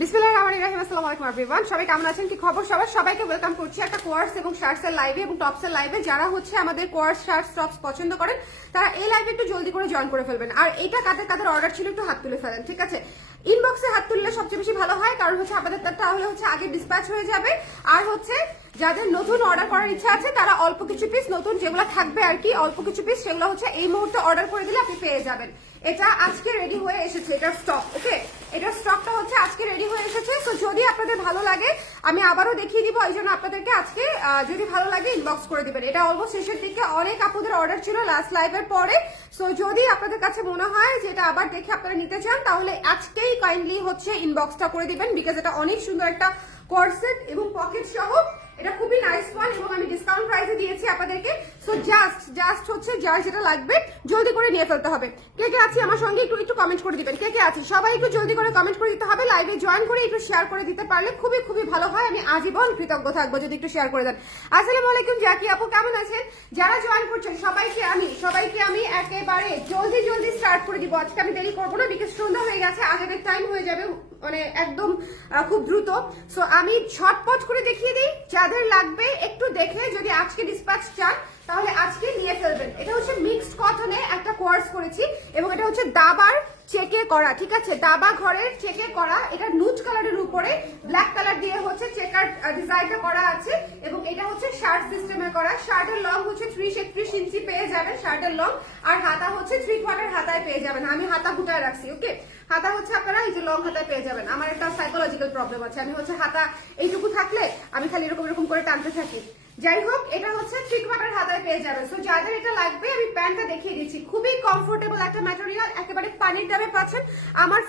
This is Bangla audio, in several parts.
বিসমিল্লাহির রহমানির রহিম। আসসালামু আলাইকুম এভরিওয়ান, সবাই কেমন আছেন, কি খবর? সবাইকে ওয়েলকাম করছি একটা কোয়ার্স এবং শার্টসের লাইভে এবং টপসের লাইভে। যারা হচ্ছে আমাদের কোয়ার্স শার্টস টপস পছন্দ করেন তারা এই লাইভে একটু জলদি করে জয়েন করে ফেলবেন। আর এটা কাদের অর্ডার ছিল একটু হাত তুলে ফেলেন, ঠিক আছে? ইনবক্সে হাত তুললে সবচেয়ে বেশি ভালো হয়, কারণ হচ্ছে আপনাদের তাহলে হচ্ছে আগে ডিসপ্যাচ হয়ে যাবে। আর হচ্ছে যাদের নতুন অর্ডার করার ইচ্ছা আছে তারা অল্প কিছু পিস নতুন যেগুলো থাকবে আর কি, অল্প কিছু পিস সেগুলো হচ্ছে এই মুহূর্তে অর্ডার করে দিলে আপনি পেয়ে যাবেন। এটা আজকে রেডি হয়ে এসেছে, এটার স্টক। ওকে, এটার স্টকটা হচ্ছে আজকে রেডি হয়ে এসেছে। সো যদি আপনাদের ভালো লাগে আমি আবারও দেখিয়ে দিব, এই জন্য আপনাদেরকে আজকে যদি ভালো লাগে ইনবক্স করে দিবেন। এটা অলমোস্ট শেষের দিকে অনেক আপুদের অর্ডার ছিল লাস্ট লাইভের পরে। সো যদি আপনাদের কাছে মনে হয় যে এটা আবার দেখে আপনারা নিতে চান তাহলে আজকেই কাইন্ডলি হচ্ছে ইনবক্সটা করে দিবেন, বিকজ এটা অনেক সুন্দর একটা কর্সেট এবং পকেট সহ। এটা খুবই নাইস ওয়ান এবং আমি ডিসকাউন্ট প্রাইসে দিয়েছি আপনাদেরকে। সো জাস্ট হচ্ছে যার যেটা লাগবে জলদি করে নিয়ে ফেলতে হবে। কে কে আছে আমার সঙ্গে একটু কমেন্ট করে দিবেন। কে কে আছে সবাই একটু জলদি করে কমেন্ট করে দিতে হবে। লাইভে জয়েন করে একটু শেয়ার করে দিতে পারলে খুবই ভালো হয়। আমি আজীবন কৃতজ্ঞ থাকবো যদি একটু শেয়ার করে দেন। আসসালামু আলাইকুম জাকি আপু, কেমন আছেন? যারা জয়েন করছেন সবাইকে আমি একেবারে জলদি স্টার্ট করে দিব। আজকে আমি দেরি করবো না, বিকজ সন্ধ্যা হয়ে গেছে, আজানের টাইম হয়ে যাবে মানে একদম খুব দ্রুত। সো আমি ঝটপট করে দেখিয়ে দিই, যাদের লাগবে একটু দেখে যদি আজকে ডিসপ্যাচ চান তাহলে আজকে নিয়ে ফেলবেন। এটা হচ্ছে মিক্সড কটনে একটা কোয়ার্স করেছি এবং এটা হচ্ছে দাবার চেকে করা, ঠিক আছে? দাবা ঘরের চেকে করা। এটা নুট কালারের উপরে ব্ল্যাক কালার দিয়ে হচ্ছে চেকার ডিজাইনটা করা আছে এবং এটা হচ্ছে শার্ট সিস্টেমে করা। শার্টের লং হচ্ছে 3 ইঞ্চি পেয়ে যাবেন শার্টের লং, আর হাতা হচ্ছে 3/4 হাতায় পেয়ে যাবেন। আমি হাতা গুটায় রাখছি। ওকে, হাতা হচ্ছে আপনারা এই যে লং হাতায় পেয়ে যাবেন। আমার একটা সাইকোলজিক্যাল প্রবলেম আছে, আমি হচ্ছে হাতা এইটুকু থাকলে আমি খালি এরকম করে টানতে থাকি। যাই হোক, এটা হচ্ছে 3/4 হাতায় পেয়ে যাবেন। সো যাদের এটা লাগবে আমি প্যান্টটা দেখিয়ে দিচ্ছি। খুবই কমফোর্টেবল একটা ম্যাটেরিয়াল, একেবারে পানির দামে পাচ্ছেন। আমার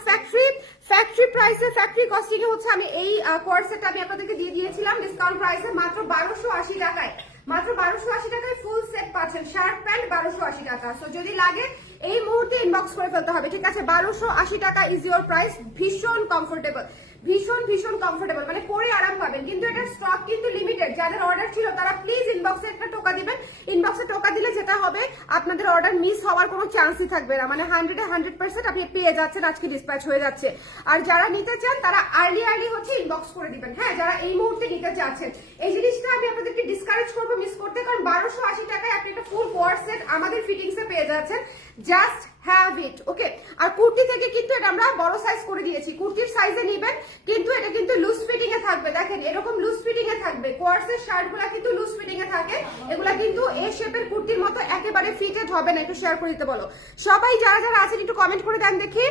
ফ্যাক্টরি প্রাইসে, ফ্যাক্টরি কস্টিং এ হচ্ছে আমি এই কোয়ার্সেটটা আমি আপনাদেরকে দিয়ে দিয়েছিলাম ডিসকাউন্ট প্রাইসে মাত্র 1280 টাকায়। মাত্র 1280 টাকায় ফুল সেট পাচ্ছেন, শার্ট প্যান্ট 1280 টাকা। সো যদি লাগে এই মুহূর্তে ইনবক্স করে ফেলতে হবে, ঠিক আছে? 1280 টাকা ইজ ইউর প্রাইস। ভীষণ কমফোর্টেবল, ভীষণ কমফোর্টেবল, মানে পরে আরাম পাবেন। কিন্তু এটার স্টক কিন্তু লিমিটেড। যাদের অর্ডার ছিল তারা প্লিজ ইনবক্সে একটা টোকা দিবেন। ইনবক্সে টোকা দিলে যেটা হবে আপনাদের অর্ডার মিস হওয়ার কোনো চান্সই থাকবে না, মানে 100% আপনি পেয়ে যাচ্ছেন, আজকে ডিসপ্যাচ হয়ে যাচ্ছে। আর যারা নিতে চান তারা আর্লি হচ্ছে ইনবক্স করে দিবেন, হ্যাঁ, যারা এই মুহূর্তে নিতে চাচ্ছেন। এই জিনিসটা আমি আপনাদেরকে ডিসকারেজ করবো মিস করতে, কারণ 1280 টাকায় আপনি একটা ফুল কোয়ার্স সেট আমাদের ফিটিংসে পেয়ে যাচ্ছেন। Just have it. ওকে, আর কুর্তি থেকে কিন্তু এটা আমরা বড় সাইজ করে দিয়েছি, কুর্তির সাইজে নিবেন, কিন্তু এটা কিন্তু লুজ ফিটিং এ থাকবে। দেখেন এরকম লুজ ফিটিং এ থাকবে। কোয়ার্সের শার্টগুলো কিন্তু লুজ ফিটিং এ থাকে, এগুলা কিন্তু এ শেপের কুর্তির মতো একেবারে ফিটেড হবে না। একটু শেয়ার করে দিতে বলো সবাই, যারা আছেন একটু কমেন্ট করে দেন দেখি।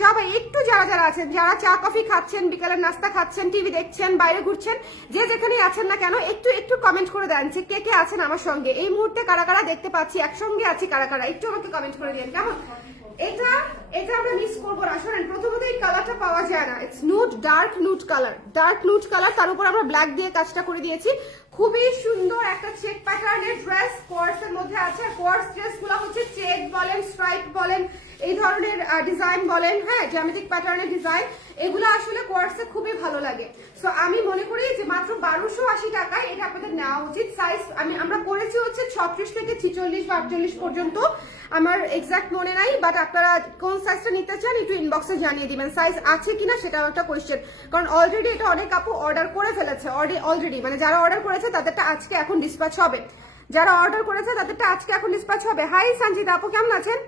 সবাই একটু যারা আছেন, যারা চা কফি খাচ্ছেন, বিকালের নাস্তা খাচ্ছেন, টিভি দেখছেন, বাইরে ঘুরছেন, যে যেখানেই আছেন না কেন একটু কমেন্ট করে দেন যে কে আছেন আমার সঙ্গে এই মুহূর্তে, কারা দেখতে পাচ্ছি একসঙ্গে আছি, কারা একটু আমাকে কমেন্ট করে দিন কেমন। এটা আমরা মিস করবো না। শোনেন, প্রথমত এই কালারটা পাওয়া যায় না, ইটস ডার্ক নুট কালার, তার উপর আমরা ব্ল্যাক দিয়ে কাজটা করে দিয়েছি। খুবই সুন্দর একটা চেক প্যাটার্নের ড্রেস কোয়ার্সের মধ্যে আছে। আর কোয়ার্স ড্রেস গুলো হচ্ছে চেক বলেন, স্ট্রাইপ বলেন, এই ধরনের ডিজাইন বলেন, হ্যাঁ, জ্যামেটিক প্যাটার্নের ডিজাইন, এগুলো আসলে কোয়ার্সে খুবই ভালো লাগে। সো আমি মনে করি যে মাত্র 1280 টাকায় এটা আপনাদের নেওয়া উচিত। সাইজ আমরা করেছি হচ্ছে 36 থেকে 46 বা 48 পর্যন্ত, আমার এক্সাক্ট মনে নাই, বাট আপনারা কোন সাইজটা নিতে চান একটু ইনবক্সে জানিয়ে দিবেন। সাইজ আছে কিনা সেটাও একটা কোয়েশ্চেন, কারণ অলরেডি এটা অনেক আপু অর্ডার করে ফেলেছে অলরেডি, মানে যারা অর্ডার করেছে তাদেরটা আজকে এখন ডিসপ্যাচ হবে। হাই সঞ্জিতা আপু, কেমন আছেন?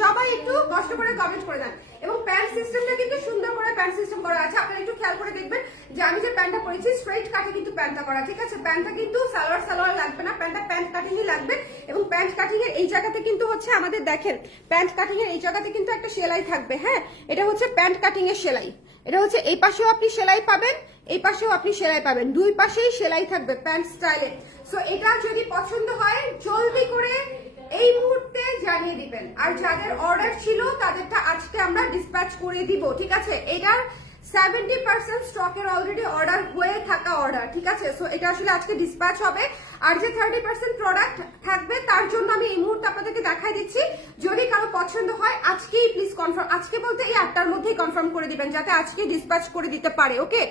সবাই একটু কষ্ট করে কমেন্ট করে দেন। এবং প্যান্ট সিস্টেমটা কিন্তু সুন্দর করে প্যান্ট সিস্টেম করা আছে, আপনারা একটু খেয়াল করে দেখবেন যে আমি যে প্যান্টটা পরেছি স্ট্রেইট কাটে কিন্তু প্যান্টটা করা, ঠিক আছে? প্যান্টটা কিন্তু সালোয়ার লাগবে না, প্যান্টটা প্যান্ট কাটিংই লাগবে। এবং প্যান্ট কাটিং এর এই জায়গাতে কিন্তু হচ্ছে আমাদের দেখেন, প্যান্ট কাটিং এর এই জায়গাতে কিন্তু একটা সেলাই থাকবে, হ্যাঁ, এটা হচ্ছে প্যান্ট কাটিং এর সেলাই। এটা হচ্ছে এই পাশেও আপনি সেলাই পাবেন, এই পাশেও আপনি সেলাই পাবেন, দুই পাশেই সেলাই থাকবে প্যান্ট স্টাইলে। সো এটা যদি পছন্দ হয় জলদি করে এই মুহূর্তে জানিয়ে দিবেন। আর যাদের অর্ডার ছিল তাদেরটা আজকে আমরা ডিসপ্যাচ করে দিব, ঠিক আছে? এটার 70% স্টকের অলরেডি অর্ডার হয়ে থাকা অর্ডার, ঠিক আছে? সো এটা আসলে আজকে ডিসপ্যাচ হবে। আর যে 30% প্রোডাক্ট থাকবে তার জন্য আমি এই মুহূর্তে আপনাদেরকে দেখাই দিচ্ছি। যদি কারো পছন্দ হয় আজকেই প্লিজ কনফার্ম, আজকে বলতে এই 8টার মধ্যেই কনফার্ম করে দিবেন যাতে আজকে ডিসপ্যাচ করে দিতে পারে। ওকে,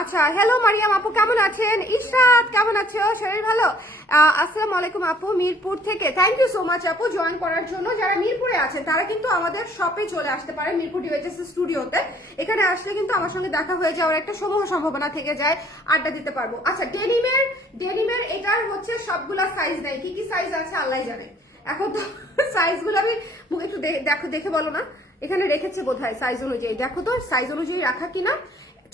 আচ্ছা, হ্যালো মারিয়াম আপু, কেমন আছেন? ইশরাত কেমন আছো? শরীর ভালো? আসসালামু আলাইকুম আপু, মিরপুর থেকে। থ্যাংক ইউ সো মাচ আপু জয়েন করার জন্য। যারা মিরপুরে আছেন তারা কিন্তু আমাদের শপে চলে আসতে পারে, মিরপুর ডিওএইচএস স্টুডিওতে। এখানে আসলে কিন্তু আমার সঙ্গে দেখা হয়ে যাওয়ার একটা সমূহ সম্ভাবনা থেকে যায়, আড্ডা দিতে পারবো। আচ্ছা, ডেনিমের এটার হচ্ছে সবগুলা সাইজ নেই, কি কি সাইজ আছে আল্লাহ জানে। এখন তো সাইজগুলো আমি একটু দেখো, দেখে বলো না, এখানে রেখেছে বোধহয় সাইজ অনুযায়ী। দেখো তো সাইজ অনুযায়ী রাখা কিনা।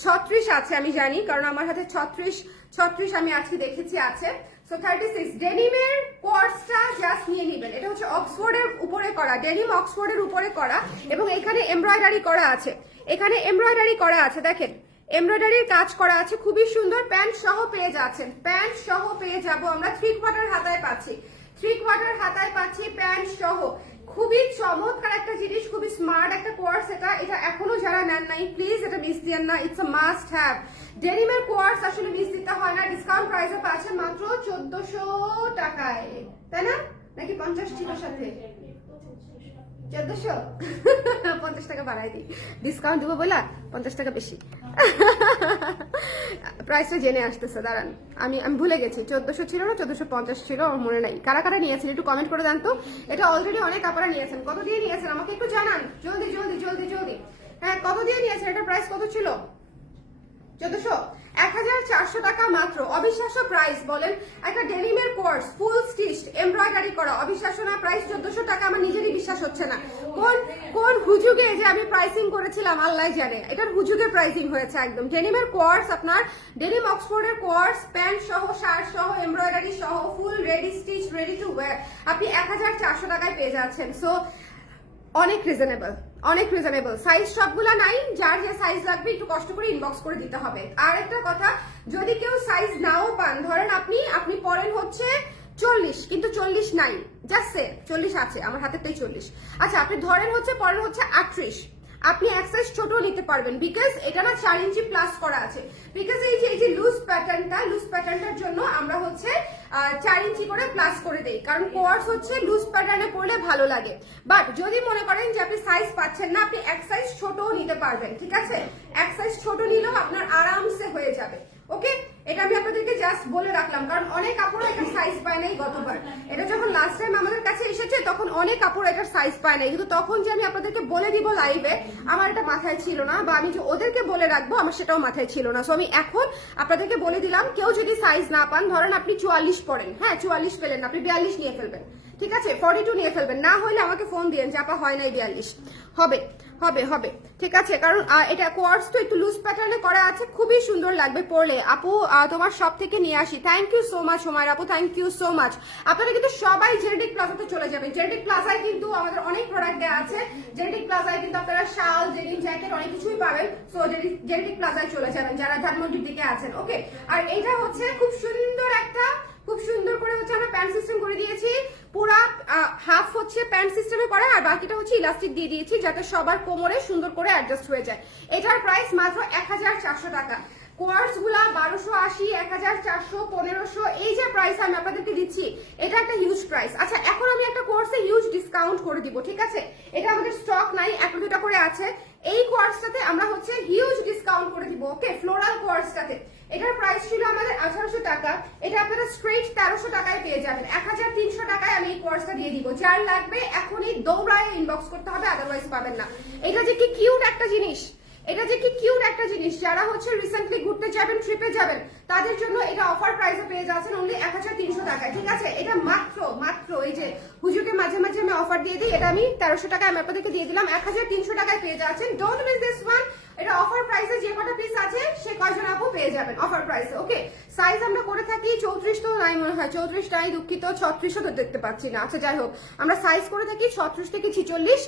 36 আছে আমি জানি, কারণ আমার হাতে 36 আমি আজকে দেখেছি আছে। সো 36 ডেনিমের কোর্সটা জাস্ট নিয়ে নেবেন। এটা হচ্ছে অক্সফোর্ডের উপরে করা, ডেনিম অক্সফোর্ডের উপরে করা, এবং এখানে এমব্রয়ডারি করা আছে। এখানে এমব্রয়ডারি করা আছে, দেখেন এমব্রয়ডারির কাজ করা আছে, খুবই সুন্দর। প্যান্ট সহ পেয়ে যাচ্ছেন, প্যান্ট সহ পেয়ে যাবো আমরা। 3/4 হাতায় পাচ্ছি, 3/4 হাতায় পাচ্ছি প্যান্ট সহ। খুবই চমৎকার একটা জিনিস, খুবই স্মার্ট একটা কোর্স। এটা এখনো যারা নেন নাই প্লিজ এটা মিস দিয়েন না, ইটস আ মাস্ট হ্যাভ। ডেনিমের কোর্স আসলে মিস দিতে হয় না। ডিসকাউন্ট প্রাইসে পাচ্ছেন মাত্র 1400 টাকায়, তাই না? নাকি 50 ছিল সাথে? 1400 50 টাকা বাড়াই দিই, ডিসকাউন্ট দেবো বলা 50 টাকা বেশি। প্রাইসটা জেনে আসতেছে, দাঁড়ান আমি ভুলে গেছি। 1400 ছিল না 1450 ছিল, আমার মনে নাই। কারা কারা নিয়েছেন একটু কমেন্ট করে দেন তো। এটা অলরেডি অনেক আপনারা নিয়েছেন। কত দিয়ে নিয়েছেন আমাকে একটু জানান, জলদি জলদি জলদি জলদি। হ্যাঁ, কত দিয়ে নিয়েছেন? এটা প্রাইস কত ছিল? 1400, 1400 টাকা মাত্র। অবিশ্বাস্য প্রাইস বলেন। একটা ডেনিমের কোর্স ফুল স্টিচড এমব্রয়ডারি করা, অবিশ্বাস্য না প্রাইস 1400 টাকা। আমার নিজেরই বিশ্বাস হচ্ছে না। কোন হুজুগে যে আমি প্রাইসিং করেছিলাম আল্লাহ জানে। এটার হুজুগে প্রাইসিং হয়েছে একদম। ডেনিমের কোর্স, আপনার ডেনিম অক্সফোর্ডের কোর্স, প্যান্ট সহ, শার্ট সহ, এমব্রয়ডারি সহ, full ready stitch, ready to wire, আপনি 1400 টাকায় পেয়ে যাচ্ছেন। সো অনেক রিজনেবল, অনেক রিজনেবল। সাইজ সবগুলা নাই, যার যে সাইজ লাগবে একটু কষ্ট করে ইনবক্স করে দিতে হবে। আর একটা কথা, যদি কেউ সাইজ নাও পান, ধরেন আপনি পরেন হচ্ছে 40, কিন্তু 40 নাই, জাস্ট সে 40 আছে আমার হাতেরটাই 40। আচ্ছা, আপনি ধরেন হচ্ছে পরেন হচ্ছে 38, আপনি এক সাইজ ছোট নিতে পারবেন, বিকজ এটা না 4 ইঞ্চি প্লাস করা আছে। বিকজ এই যে লুজ প্যাটার্নটার জন্য আমরা হচ্ছে 4 ইঞ্চি করে প্লাস করে দেই, কারণ কোয়ার্স হচ্ছে লুজ প্যাটার্নে পড়লে ভালো লাগে। বাট যদি মনে করেন যে আপনি সাইজ পাচ্ছেন না, আপনি এক সাইজ ছোটও নিতে পারবেন, ঠিক আছে? এক সাইজ ছোট নিলেও আপনার আরামসে হয়ে যাবে। ওকে, এটা আমি আপনাদেরকে জাস্ট বলে রাখলাম, কারণ অনেক কাপড় এটার সাইজ পায় নাই গতবার। এটা যখন লাস্ট টাইম আমাদের কাছে এসেছে তখন অনেক কাপড় এটার সাইজ পায় নাই, কিন্তু তখন যে আমি আপনাদেরকে বলে দিব লাইভে, আমার এটা মাথায় ছিল না, বা আমি যে ওদেরকে বলে রাখবো আমার সেটাও মাথায় ছিল না। সো আমি এখন আপনাদেরকে বলে দিলাম, কেউ যদি সাইজ না পান, ধরেন আপনি 44 পড়েন, হ্যাঁ 44 পেলেন, আপনি 42 নিয়ে ফেলবেন, ঠিক আছে? 42 নিয়ে ফেলবেন, না হলে আমাকে ফোন দিয়েন যে আপা হয় নাই 42, হবে হবে হবে, ঠিক আছে? কারণ এটা কোয়ার্স তো একটু লুজ প্যাটার্নে করা আছে, খুবই সুন্দর লাগবে পরলে। আপু তোমার সব থেকে নিয়ে আসি, thank you so much Humaira আপু, থ্যাংক ইউ সো মাচ। আপনারা কিন্তু সবাই জেনেটিক প্লাজাতে চলে যাবেন। জেনেটিক প্লাজায় কিন্তু আমাদের অনেক প্রোডাক্ট দেওয়া আছে। জেনেটিক প্লাজায় কিন্তু আপনারা শাল, ডেনিম জ্যাকেট অনেক কিছুই পাবেন। সো জেনেটিক প্লাজায় চলে যাবেন যারা ধানমন্ডির দিকে আছেন। ওকে, আর এটা হচ্ছে খুব সুন্দর একটা, খুব সুন্দর করে হচ্ছে আমরা প্যান্ট সিস্টেম করে দিয়েছি। পুরা হাফ হচ্ছে প্যান্ট সিস্টেমে করা, আর বাকিটা হচ্ছে ইলাস্টিক দিয়ে দিয়েছি যাতে সবার কোমরে সুন্দর করে অ্যাডজাস্ট হয়ে যায়। এটার প্রাইস মাত্র 1400 টাকা। কোয়ার্স গুলা 1280, 1400, 1500, এই যে প্রাইস আমি আপনাদেরকে দিচ্ছি, এটা একটা হিউজ প্রাইস। আচ্ছা, এখন আমি একটা কোর্সে হিউজ ডিসকাউন্ট করে দিব, ঠিক আছে? এটা আমাদের স্টক নাই, একটা দুটা করে আছে। এই কোয়ার্সটাতে আমরা হচ্ছে হিউজ ডিসকাউন্ট করে দিব। ওকে, ফ্লোরাল কোয়ার্সটাতে এটার প্রাইস ছিল আমাদের 1800 টাকা, এটা আপনারা স্ট্রেট 1300 টাকায় পেয়ে যাবেন। 1300 টাকায় আমি এই কোর্সটা দিয়ে দিব। যার লাগবে এখনই দৌড়ায় ইনবক্স করতে হবে, আদারওয়াইজ পাবেন না। এটা যে কি কিউট একটা জিনিস, এটা যে কি কিউট একটা জিনিস। যারা হচ্ছে রিসেন্টলি ঘুরতে যাবেন, ট্রিপে যাবেন, তাদের জন্য এটা অফার প্রাইসে পেয়ে যাচ্ছেন অনলি 1300 টাকায়, ঠিক আছে? এটা মাত্র এই যে হুজুকে মাঝে মাঝে আমি অফার দিয়ে দিই, এটা আমি 1300 টাকায় আমি আপনাদেরকে দিয়ে দিলাম, 1300 টাকায় পেয়ে যাচ্ছেন। Don't miss this one. এটা অফার প্রাইসে যে কটা পিস আছে সে কয়জন আপু পেয়ে যাবেন অফার প্রাইসে। ওকে, সাইজ আমরা করে থাকি 34, তো নাই মনে হয় 34 নাই, দুঃখিত, 36ও তো দেখতে পাচ্ছি না। আচ্ছা যাই হোক, আমরা সাইজ করে থাকি 36 থেকে 46,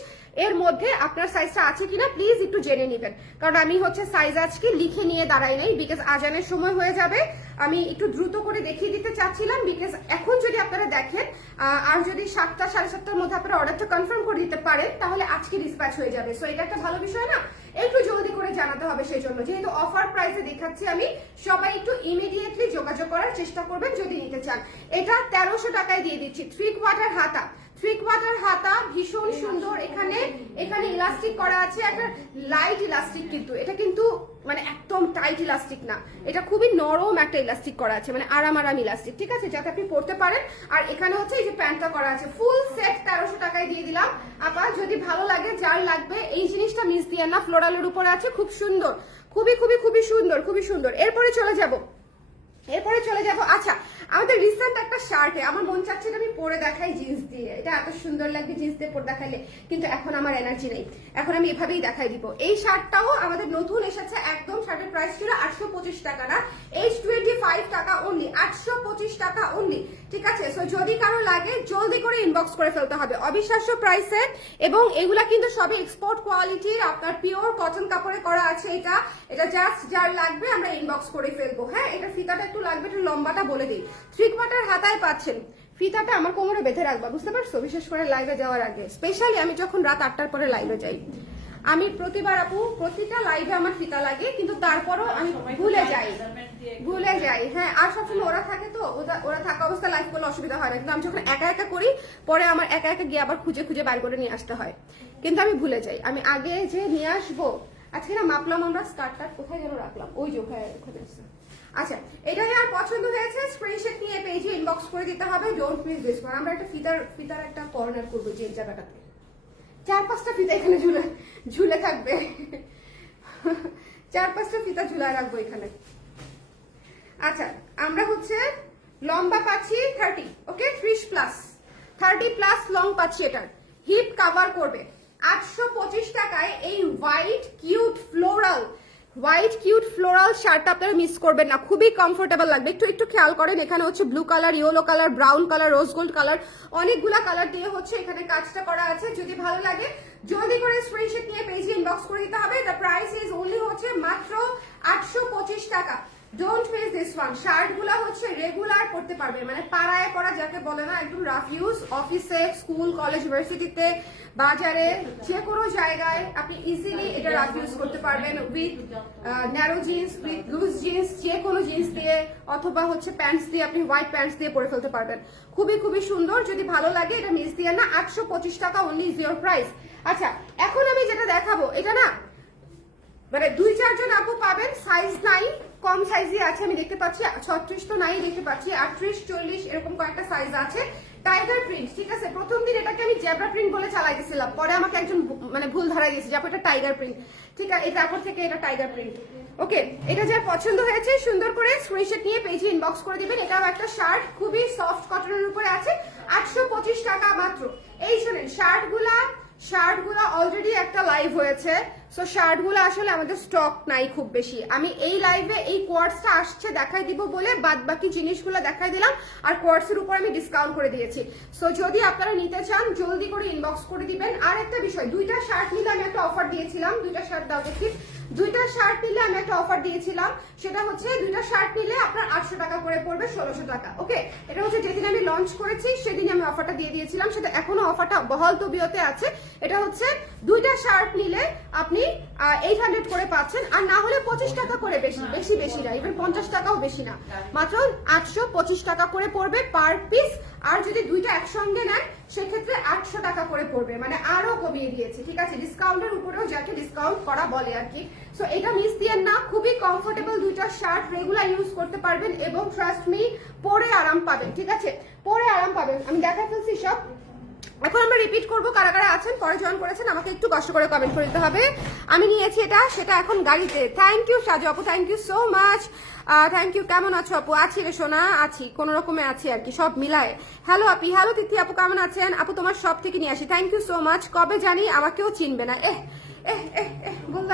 এর মধ্যে আপনার সাইজটা আছে কিনা প্লিজ একটু জেনে নেবেন, কারণ আমি হচ্ছে সাইজ আজকে লিখে নিয়ে দাঁড়াই নাই, বিকজ আজানের সময় হয়ে যাবে। আমি একটু দ্রুত করে দেখিয়ে দিতে চাচ্ছিলাম, বিকজ এখন যদি আপনারা দেখেন আর যদি 7টা 7:30টার মধ্যে আপনারা অর্ডারটা কনফার্ম করে দিতে পারেন তাহলে আজকে ডিসপ্যাচ হয়ে যাবে। সো এটা একটা ভালো বিষয় না, একটু জলদি করে জানাতে হবে। সেই জন্য যেহেতু অফার প্রাইসে দেখাচ্ছি আমি, সবাই একটু ইমিডিয়েটলি যোগাযোগ করার চেষ্টা করবেন যদি নিতে চান। এটা 1300 টাকায় দিয়ে দিচ্ছি। 3/4 হাতা, 3/4 হাতা, ভীষণ সুন্দর। এখানে ইলাস্টিক করা আছে, একটা লাইট ইলাস্টিক, কিন্তু এটা কিন্তু মানে একদম টাইট ইলাস্টিক না, এটা খুবই নরম একটা ইলাস্টিক করা আছে, মানে আরাম ইলাস্টিক, ঠিক আছে, যাতে আপনি পরতে পারেন। আর এখানে হচ্ছে এই যে প্যান্টটা করা আছে, ফুল সেট 1300 টাকায় দিয়ে দিলাম। আপা যদি ভালো লাগে, যার লাগবে এই জিনিসটা মিস দিয়ে না, ফ্লোরালের উপরে আছে, খুব সুন্দর, খুবই খুবই খুবই সুন্দর, খুবই সুন্দর। এরপরে চলে যাব। আচ্ছা, আমাদের রিসেন্ট একটা শার্টে আমার মন চাচ্ছে আমি পরে দেখাই জিন্স দিয়ে, এটা এত সুন্দর লাগবে জিন্স দিয়ে পরে দেখাইলে, কিন্তু এখন আমার এনার্জি নেই, এখন আমি এভাবেই দেখাই দিব। এই শার্টটাও আমাদের নতুন এসেছে একদম, শার্টের প্রাইস ছিল 825 টাকা না, 825 টাকা অনলি, 825 টাকা অনলি, ঠিক আছে। সো যদি কারো লাগে জলদি করে ইনবক্স করে ফেলতে হবে, অবিশ্বাস্য প্রাইসে। এবং এগুলা কিন্তু সবই এক্সপোর্ট কোয়ালিটির, আপনার পিওর কটন কাপড়ে করা আছে। এটা জাস্ট যার লাগবে আমরা ইনবক্স করে ফেলবো। হ্যাঁ, এটা ফিতাটা একটু লাগবে, একটু লম্বাটা বলে দিই। 3/4 হাতায় পাচ্ছেন। ফিতাটা আমার কোমরে বেঁধে রাখবা, বুঝতে পারছো, বিশেষ করে লাইভে যাওয়ার আগে, স্পেশালি আমি যখন রাত 8টার পরে লাইভে যাই। আমি প্রতিবার আপু প্রতিটা লাইভে আমার ফিতা লাগে, কিন্তু তারপরও আমি ভুলে যাই। হ্যাঁ, আর সবসময় ওরা থাকে, তো ওরা থাকা অবস্থা লাইভ করলে অসুবিধা হয় না, কিন্তু আমি যখন একা একা করি পরে আমার একা একা গিয়ে আবার খুঁজে খুঁজে বার করে নিয়ে আসতে হয়, কিন্তু আমি ভুলে যাই। আমি আগে যে নিয়ে আসবো, আজকে না মাপলাম আমরা স্কার্টটা কোথায় যেন রাখলাম, ওই যে ওখানে। আচ্ছা, এটাই আর পছন্দ হয়েছে স্ক্রিনশট নিয়ে পেজে ইনবক্স করে দিতে হবে, ডোন্ট মিস দিস ওয়ান। আমরা একটা ফিতার একটা কর্নার করবো, যে জায়গাটাতে 4-5টা ফিতা এখানে ঝুলে থাকবে, 4-5টা ফিতা ঝুলায় রাখবো এখানে। আচ্ছা, আমরা হচ্ছে লম্বা পাচ্ছি 30, ওকে, 30+ লং পাচ্ছি। এটার হিপ কাভার করবে। 825 টাকায় এই হোয়াইট কিউট ফ্লোরাল শার্টটা আপনারা মিস করবেন না, খুবই কমফোর্টেবল লাগবে। একটু খেয়াল করেন, এখানে হচ্ছে blue colour, yellow colour, brown colour, rose gold colour, অনেকগুলা কালার দিয়ে হচ্ছে এখানে কাজটা করা আছে। যদি ভালো লাগে জলদি করে স্ক্রিনশট নিয়ে পেজে ইনবক্স করে দিতে হবে। দ্য প্রাইস ইজ অনলি হচ্ছে মাত্র 825 টাকা। Don't miss this one. শার্টগুলা হচ্ছে রেগুলার পরতে পারবে, মানে পাড়ায় পরা যাকে বলে না, একদম রাফ ইউজ, অফিসে, স্কুল, কলেজ, ইউনিভার্সিটিতে, বাজারে, যে কোনো জায়গায় আপনি ইজিলি এটা রাফ ইউজ করতে পারবেন, with narrow jeans, with loose jeans, যে কোনো জিন্স দিয়ে, অথবা হচ্ছে প্যান্টস দিয়ে, আপনি হোয়াইট প্যান্টস দিয়ে পরে ফেলতে পারবেন। খুবই খুবই সুন্দর, যদি ভালো লাগে এটা মিস দিয়ে না, 825 টাকা অনলি ইজ ইয়োর প্রাইস। আচ্ছা, এখন আমি যেটা দেখাবো, এটা না মানে 2-4 জন আপু পাবেন, সাইজ নাই, কম সাইজই আছে, আমি দেখতে পাচ্ছি 36 তো নাই, দেখতে পাচ্ছি 38, 40 এরকম কয়েকটা সাইজ আছে। টাইগার প্রিন্ট, ঠিক আছে। প্রথম দিন এটাকে আমি জেব্রা প্রিন্ট বলে চালাই দিয়েছিলাম, পরে আমাকে একজন মানে ভুল ধরাই দিয়েছে যে আপু এটা টাইগার প্রিন্ট, ঠিক আছে, তারপর থেকে এটা টাইগার প্রিন্ট। ওকে, এটা যার পছন্দ হয়েছে সুন্দর করে স্ক্রিনশট নিয়ে পেজে ইনবক্স করে দিবেন। এটাও একটা শার্ট, খুবই সফট কটনের উপরে আছে, 825 টাকা মাত্র। এই শোনেন, শার্টগুলা অলরেডি একটা লাইভ হয়েছে, সো শার্টগুলো আসলে আমাদের স্টক নাই খুব বেশি। আমি এই লাইভে এই কোয়ার্টসটা আসছে দেখাই দিব বলে বাদ বাকি জিনিসগুলো দেখাই দিলাম, আর কোয়ার্টসের উপর আমি ডিসকাউন্ট করে দিয়েছি। সো যদি আপনারা নিতে চান জলদি করে ইনবক্স করে দিবেন। আর একটা বিষয়, 2টা শার্ট নিলে আমি একটা অফার দিয়েছিলাম, 2টা শার্ট দাও দেখি, 2টা শার্ট নিলে আমি একটা অফার দিয়েছিলাম, সেটা হচ্ছে 2টা শার্ট নিলে আপনার 800 টাকা করে পড়বে, 1600 টাকা। ওকে, এটা হচ্ছে যেদিন আমি লঞ্চ করেছি সেদিন আমি অফারটা দিয়ে দিয়েছিলাম, সেটা এখনো অফারটা বহাল তবিয়তে আছে। এটা হচ্ছে 2টা শার্ট নিলে আপনি 800 করে পাচ্ছেন, আর না হলে 25 টাকা করে, বেশি না, ইভেন 50 টাকাও বেশি না, মাত্র 825 টাকা করে পড়বে পার পিস। আর যদি 2টা একসঙ্গে নেন সেক্ষেত্রে 800 টাকা করে পড়বে, মানে আরো কমিয়ে দিয়েছে, ঠিক আছে, ডিসকাউন্টের উপরেও যাকে ডিসকাউন্ট করা বলে আর কি। সো এটা মিস দিয়েন না, খুবই কমফোর্টেবল 2টা শার্ট, রেগুলার ইউজ করতে পারবেন এবং ট্রাস্ট মি পরে আরাম পাবেন, ঠিক আছে, পরে আরাম পাবেন। আমি দেখা ফেলছি সব। এখন আমরা রিপিট করবো, কারা কারা আছেন পরে জয়েন করেছেন আমাকে একটু কষ্ট করে কমেন্ট করে দিতে হবে। আমি নিয়েছি সেটা এখন গাড়িতে। থ্যাংক ইউ সাজু আপু, thank you so much, thank you. কেমন আছো আপু? আছি রে সোনা, আছি, কোন রকমে আছি আর কি, সব মিলায়। হ্যালো আপি, হ্যালো তিথি আপু, কেমন আছেন আপু? তোমার সব থেকে নিয়ে আসি, থ্যাংক ইউ সো মাচ। কবে জানি আমাকেও চিনবে না, বললো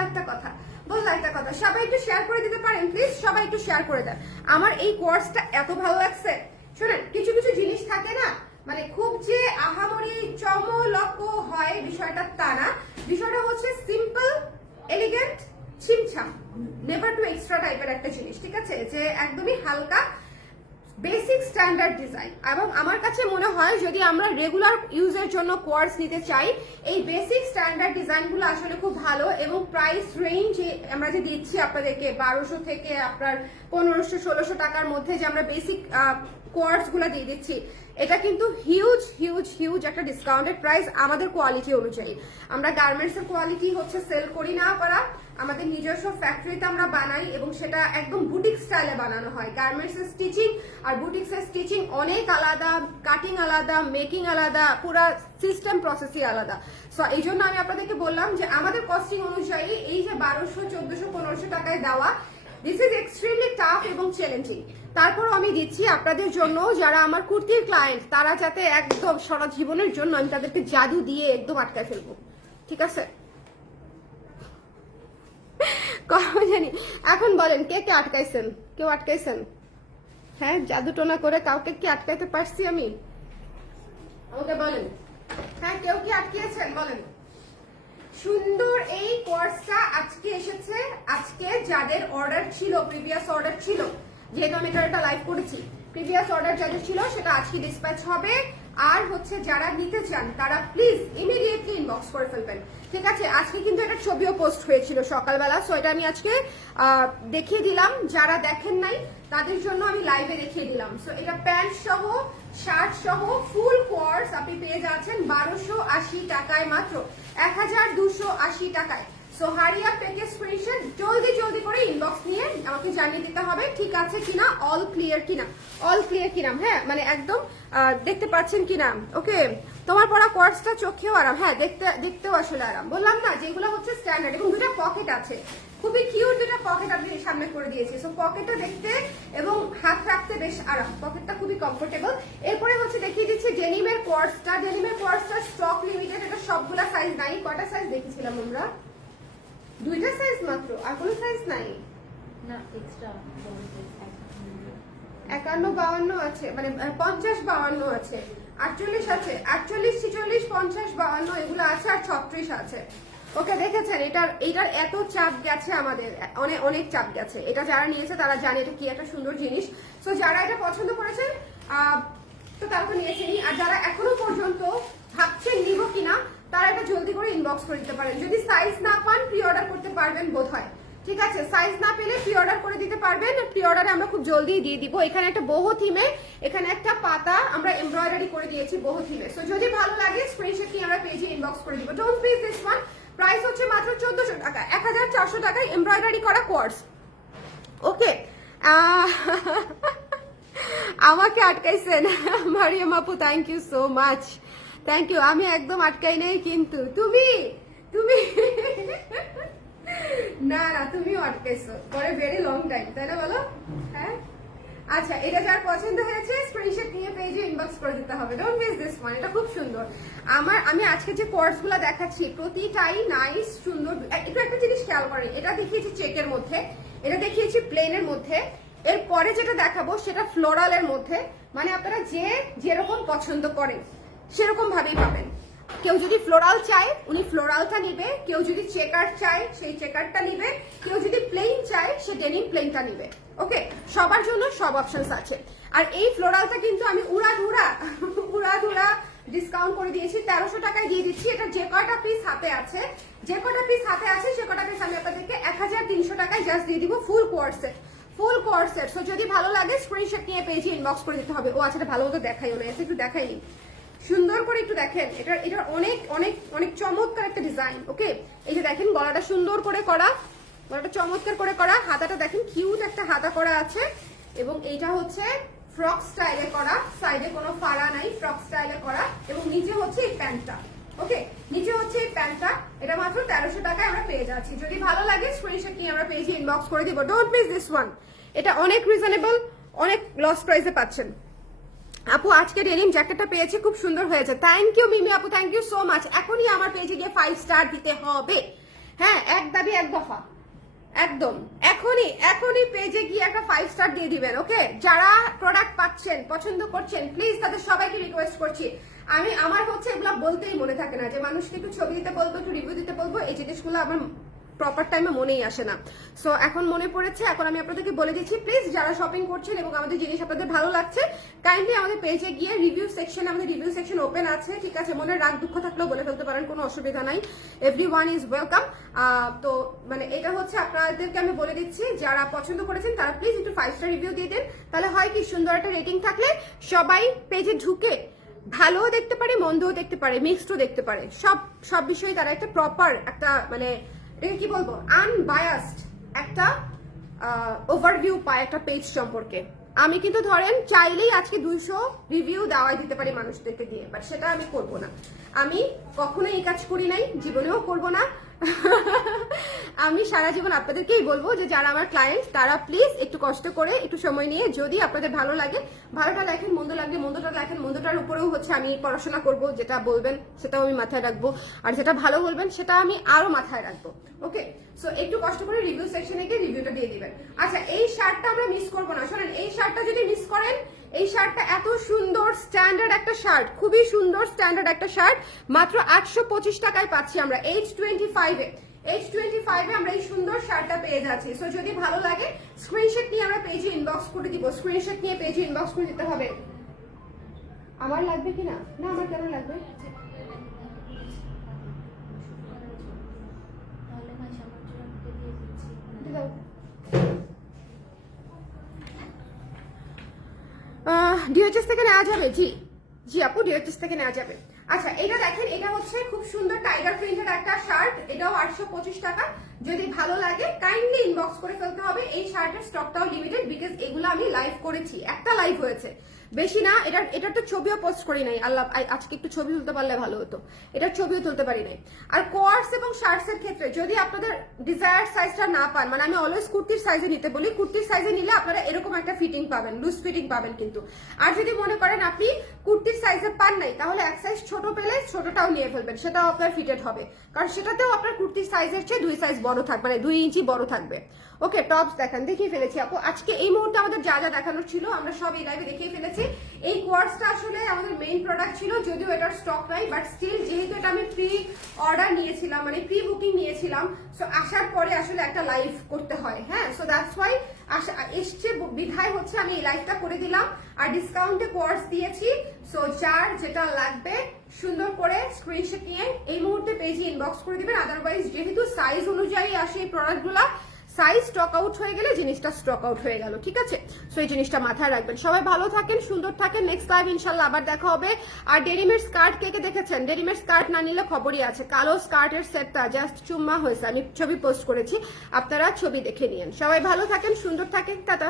একটা কথা, সবাই একটু শেয়ার করে দিতে পারেন প্লিজ, সবাই একটু শেয়ার করে দেন। আমার এই কোর্সটা এত ভালো লাগছে। শোনেন, কিছু জিনিস থাকে না, মানে খুব যে আহামরি চমলক হয় বিষয়টা তা না, বিষয়টা হচ্ছে সিম্পল, এলিগেন্ট, ছিমছাম, নেভার টু এক্সট্রা টাইপের একটা জিনিস, ঠিক আছে, যে একদমই হালকা বেসিক স্ট্যান্ডার্ড ডিজাইন। এবং আমার কাছে মনে হয় যদি আমরা রেগুলার ইউজের জন্য কোয়ার্স নিতে চাই, এই বেসিক স্ট্যান্ডার্ড ডিজাইনগুলো আসলে খুব ভালো। এবং প্রাইস রেঞ্জ আমরা যে দিচ্ছি আপনাদেরকে 1200 থেকে আপনার 1500-1600 টাকার মধ্যে যে আমরা বেসিক কোয়ার্স গুলো দিয়ে দিচ্ছি, এটা কিন্তু হিউজ হিউজ হিউজ একটা ডিসকাউন্টেড প্রাইস আমাদের কোয়ালিটি অনুযায়ী। আমরা গার্মেন্টস এর কোয়ালিটি হচ্ছে সেল করি না করা, আমাদের নিজস্ব ফ্যাক্টরিতে আমরা বানাই এবং সেটা একদম বুটিক স্টাইলে বানানো হয়। গার্মেন্টস এর স্টিচিং আর বুটিক্স এর স্টিচিং অনেক আলাদা, কাটিং আলাদা, মেকিং আলাদা, পুরো সিস্টেম প্রসেসই আলাদা। সো এই জন্য আমি আপনাদেরকে বললাম যে আমাদের কস্টিং অনুযায়ী এই যে 1200, 1400, 1500 টাকায় দেওয়া, দিস ইজ এক্সট্রিমলি টাফ এবং চ্যালেঞ্জিং। তারপরও আমি দিচ্ছি আপনাদের জন্য, যারা আমার কুর্তির ক্লায়েন্ট, তারা যাতে একদম সারা জীবনের জন্য আমি তাদেরকে জাদু দিয়ে একদম আটকায় ফেলবো, ঠিক আছে? জানি এখন বলেন কে কে আটকাইছেন? কেউ আটকাইছেন? হ্যাঁ, জাদু টোনা করে কাউকে কি আটকাইতে পারছি আমি? আমাকে বলেন, হ্যাঁ কেউ কি আটকিয়েছেন বলেন। সুন্দর এই কোর্সটা আজকে এসেছে, আজকে যাদের অর্ডার ছিল, প্রিভিয়াস অর্ডার ছিল, যেহেতু আমি এটা লাইভ করেছি, প্রিভিয়াস অর্ডার যাদের ছিল সেটা আজকে ডিসপ্যাচ হবে। আর হচ্ছে যারা নিতে চান তারা প্লিজ ইমিডিয়েটলি ইনবক্স করে ফেলবেন, ঠিক আছে? আজকে কিন্তু একটা ছবিও পোস্ট হয়েছিল সকালবেলা, সো এটা আমি আজকে দেখিয়ে দিলাম। যারা দেখেন নাই তাদের জন্য আমি লাইভে দেখিয়ে দিলাম। সো এটা প্যান্ট সহ, শার্ট সহ ফুল কোর্স আপনি পেয়ে যাচ্ছেন 1280 টাকায়, মাত্র 1280 টাকায়। সো হারিয়া পেকে স্ক্রিনশট জলদি জলদি করে ইনবক্স নিয়ে আমাকে জানিয়ে দিতে হবে ঠিক আছে কিনা, অল ক্লিয়ার কিনা, অল ক্লিয়ার কিনা, হ্যাঁ মানে একদম দেখতে পাচ্ছেন কিনা। ওকে, তোমার পরা কোর্সটা চোখেও আরাম, হ্যাঁ দেখতেও আসলে আরাম। বললাম না যেগুলো হচ্ছে স্ট্যান্ডার্ড, এবং দুটো পকেট আছে, খুবই কিউট দুটো পকেট আপনি সামনে করে দিয়েছি। সো পকেটটা দেখতে এবং হাত রাখতে বেশ আরাম, পকেটটা খুবই কমফোর্টেবল। এরপরে হচ্ছে দেখিয়ে দিচ্ছি ডেনিমের কোর্সটা। ডেনিমের কোর্সটা স্টক লিমিটেড, এটা সবগুলা সাইজ নাই। কয়টা সাইজ দেখেছিলাম আমরা? দুইটা সাইজ মাত্র, আর কোনো সাইজ নাই না, এক্সট্রা 51-52 আছে, মানে 50-52 আছে, 48 আছে, 48-46, 50-52 এগুলো আছে, আর 36 আছে। ওকে, দেখেছেন এটার এত চাপ গেছে আমাদের, অনেক অনেক চাপ গেছে। এটা যারা নিয়েছে তারা জানে এটা কি একটা সুন্দর জিনিস। সো যারা এটা পছন্দ করেছেন তো তারা তো নিয়েছেনই, আর যারা এখনো পর্যন্ত ভাবছেন নিব কিনা তারা এটা জলদি করে ইনবক্স করে দিতে পারেন। যদি সাইজ না পান প্রি অর্ডার করতে পারবেন বোধ হয়, ঠিক আছে? সাইজ না পেলে প্রি অর্ডার করে দিতে পারবেন, প্রি অর্ডারে আমরা খুব জলদি দিয়ে দিব। এখানে একটা বহু থিমে, এখানে একটা পাতা আমরা এমব্রয়ডারি করে দিয়েছি বহু থিমে। সো যদি ভালো লাগে স্ক্রিনশট নিয়ে আমরা পেজে ইনবক্স করে দিব। Don't miss this one. Price হচ্ছে মাত্র 1400 টাকা, 1400 টাকায় এমব্রয়ডারি করা কোর্স। ওকে, আমাকে আটকাইছেন মারিয়াম আপু, thank you so much, thank you. আমি একদম আটকাই নাই, কিন্তু তুমি না না তুমিও আটকাইছো পরে ভেরি লং টাইম, তাই না বলো? হ্যাঁ, আচ্ছা, এটা যার পছন্দ হয়েছে স্ক্রিনশট নিয়ে পেজে ইনবক্স করে দিতে হবে। ডোন্ট মিস দিস ওয়ান, এটা খুব সুন্দর। আমি আজকে যে কোর্সগুলো দেখাচ্ছি প্রতিটাই নাইস, সুন্দর। একটু একটা জিনিস খেয়াল করেন, এটা দেখিয়েছি চেকের মধ্যে, এটা দেখিয়েছি প্লেনের মধ্যে, এর পরে যেটা দেখাবো সেটা ফ্লোরালের মধ্যে। মানে আপনারা যেরকম পছন্দ করেন সেরকম ভাবেই পাবেন। কেউ যদি ফ্লোরাল চায় উনি ফ্লোরালটা নিবে, কেউ যদি চেকার চায় সেই চেকারটা নিবে, কেউ যদি প্লেন চায় সে ডেনিম প্লেনটা নিবে। ওকে, সবার জন্য সব অপশনস আছে। আর এই ফ্লোরালটা কিন্তু আমি উড়াধুরা ডিসকাউন্ট করে দিয়েছি, 1300 টাকায় দিয়ে দিচ্ছি। এটা যে কটা পিস হাতে আছে সে কটা পিস আমি আপনাদেরকে 1300 টাকায় জাস্ট দিয়ে দিব ফুল কোর্সেট। সো যদি ভালো লাগে স্ক্রিনশট নিয়ে পেজে ইনবক্স করে দিতে হবে। ও আচ্ছা, ভালো মতো দেখাই হলো, একটু দেখাইনি, সুন্দর করে একটু দেখেন। এটা অনেক অনেক অনেক চমৎকার একটা ডিজাইন। ওকে, এই যে দেখেন গলাটা সুন্দর করে করা, গলাটা চমৎকার করে করা, হাতাটা দেখেন কিউট একটা হাতা করা আছে, এবং এইটা হচ্ছে ফ্রক স্টাইলে করা, সাইডে কোনো ফাড়া নাই, ফ্রক স্টাইলে করা, এবং নিচে হচ্ছে এই প্যান্টটা। ওকে, নিচে হচ্ছে এই প্যান্টটা, এটা মাত্র 1300 টাকায় আমরা পেয়ে যাচ্ছি। যদি ভালো লাগে স্ক্রিনশট নিয়ে আমরা পেজে ইনবক্স করে দিব। ডোন্ট মিস দিস ওয়ান, এটা অনেক রিজনেবল, অনেক লস প্রাইসে পাচ্ছেন। আপু আজকে ডেনিম জ্যাকেটটা পেয়েছি, খুব সুন্দর হয়েছে। থ্যাংক ইউ মিমি আপু, থ্যাংক ইউ সো মাচ। এখনই আমার পেজে গিয়ে 5 স্টার দিতে হবে, হ্যাঁ, এক দাবি এক দফা, একদম এখনই পেজে গিয়ে একটা 5 স্টার দিয়ে দিবেন। ওকে, যারা প্রোডাক্ট পাচ্ছেন পছন্দ করছেন প্লিজ তাদের সবাইকে রিকোয়েস্ট করছি আমি আমার হচ্ছে এগুলো বলতেই মনে থাকে না, যে মানুষকে একটু ছবি দিতে বলবো, একটু রিভিউ দিতে বলবো, এই জিনিসগুলো আমার প্রপার টাইমে মনেই আসে না। সো এখন মনে পড়েছে, এখন আমি আপনাদেরকে বলে দিচ্ছি, প্লিজ যারা শপিং করছেন এবং আমাদের জিনিস আপনাদের ভালো লাগছে, কাইন্ডলি আমাদের পেজে গিয়ে রিভিউ সেকশন, আমাদের রিভিউ সেকশন ওপেন আছে, ঠিক আছে? মনের রাগ দুঃখ থাকলেও বলে ফেলতে পারেন, কোনো অসুবিধা নাই, এভরিওয়ান ইজ ওয়েলকাম। তো মানে এটা হচ্ছে আপনাদেরকে আমি বলে দিচ্ছি, যারা পছন্দ করেছেন তারা প্লিজ একটু 5 স্টার রিভিউ দিয়ে দেন। তাহলে হয় কি, সুন্দর একটা রেটিং থাকলে সবাই পেজে ঢুকে ভালোও দেখতে পারে, মন্দও দেখতে পারে, মিক্সডও দেখতে পারে, সব বিষয়ে তারা একটা প্রপার একটা মানে এটাকে কি বলবো, আনবায়াসড একটা ওভারভিউ পায় একটা পেজ সম্পর্কে। আমি কিন্তু ধরেন চাইলেই আজকে 200 রিভিউ দেওয়াই দিতে পারি মানুষদেরকে দিয়ে, বাট সেটা আমি করব না। আমি কখনো এই কাজ করি নাই, জীবনেও করব না। আমি সারা জীবন আপনাদেরকেই বলবো যে যারা আমার ক্লায়েন্ট তারা প্লিজ একটু কষ্ট করে, একটু সময় নিয়ে, যদি আপনাদের ভালো লাগে ভালোটা লেখেন, মন্দ লাগলে মন্দটা লেখেন, মন্দটার উপরেও হচ্ছে আমি পড়াশোনা করব, যেটা বলবেন সেটাও আমি মাথায় রাখবো, আর যেটা ভালো বলবেন সেটা আমি আরো মাথায় রাখবো। ওকে, সো একটু কষ্ট করে রিভিউ সেকশনে গিয়ে রিভিউটা দিয়ে দিবেন। আচ্ছা, এই শার্টটা আমরা মিস করবো না, শোনেন, এই শার্টটা যদি মিস করেন, এই শার্টটা এত সুন্দর স্ট্যান্ডার্ড একটা শার্ট, খুবই সুন্দর স্ট্যান্ডার্ড একটা শার্ট, মাত্র 825 টাকায় পাচ্ছি আমরা H25 এ। H25 এ আমরা এই সুন্দর শার্টটা পেয়ে যাচ্ছি। সো যদি ভালো লাগে স্ক্রিনশট নিয়ে আমরা পেজে ইনবক্স করে দিব, স্ক্রিনশট নিয়ে পেজে ইনবক্স করে দিতে হবে। আমার লাগবে কিনা, না আমার কেন লাগবে? তাহলে মাসে আমার জন্য দিয়ে দিচ্ছি। দাও। ডিএচএস থেকে নেওয়া যাবে? জি জি আপু, ডিএচএস থেকে নেওয়া যাবে। আচ্ছা, এটা দেখেন, এটা হচ্ছে খুব সুন্দর টাইগার প্রিন্টের একটা শার্ট, এটাও 825 টাকা। যদি ভালো লাগে কাইন্ডলি ইনবক্স করে ফেলতে হবে। এই শার্টের স্টকটাও লিমিটেড, বিকজ এগুলো আমি লাইভ করেছি, একটা লাইভ হয়েছে, বেশি না। এটার তো ছবিও পোস্ট করি নাই, আল্লাহ আজকে একটু ছবি তুলতে পারলে ভালো হতো, এটার ছবিও তুলতে পারি নাই। আর কোয়ার্স এবং শার্টস এর ক্ষেত্রে যদি আপনাদের ডিজায়ার সাইজটা না পান, মানে আমি অলওয়েজ কুর্তির সাইজে নিতে বলি, কুর্তির সাইজে নিলে আপনারা এরকম একটা ফিটিং পাবেন, লুজ ফিটিং পাবেন কিন্তু। আর যদি মনে করেন আপনি কুর্তির সাইজে পান নাই, তাহলে এক সাইজ ছোট পেলে ছোটটাও নিয়ে ফেলবেন, সেটাও আপনার ফিটেড হবে, কারণ সেটাতেও আপনার কুর্তির সাইজের চেয়ে 2 সাইজ বড় থাকবে, মানে 2 ইঞ্চি বড় থাকবে। ওকে, টপস দেখান, দেখিয়ে ফেলেছি আপু আজকে এই মুহূর্তে আমাদের যা যা দেখানোর ছিল আমরা সব এই লাইভে দেখিয়ে ফেলেছি। এই কোয়ার্সটা আসলে আমাদের মেইন প্রোডাক্ট ছিল, যদিও এটার স্টক নাই, বাট স্টিল যেহেতু এটা আমি প্রি অর্ডার নিয়েছিলাম, মানে প্রি বুকিং নিয়েছিলাম, সো আসার পরে আসলে একটা লাইভ করতে হয়, হ্যাঁ, সো দ্যাটস ওয়াই এসছে বিধায় হচ্ছে আমি এই লাইভটা করে দিলাম। আর ডিসকাউন্টে কোয়ার্স দিয়েছি, সো যার যেটা লাগবে সুন্দর করে স্ক্রিনশট নিয়ে এই মুহূর্তে পেজে ইনবক্স করে দিবেন। আদারওয়াইজ যেহেতু সাইজ অনুযায়ী আসে এই প্রোডাক্টগুলো, সাইজ স্টক আউট হয়ে গেলে জিনিসটা স্টক আউট হয়ে গেল, ঠিক আছে? সো এই জিনিসটা মাথায় রাখবেন। সবাই ভালো থাকেন, সুন্দর থাকেন, নেক্সট লাইভ ইনশাল্লাহ আবার দেখা হবে। আর ডেনিমের স্কার্ট কে কে দেখেছেন? ডেনিমের স্কার্ট না নিলে খবরই আছে, কালো স্কার্টের সেটটা জাস্ট চুম্মা হয়েছে, আমি ছবি পোস্ট করেছি, আপনারা ছবি দেখে নিয়েন। সবাই ভালো থাকেন, সুন্দর থাকেন, টাটা।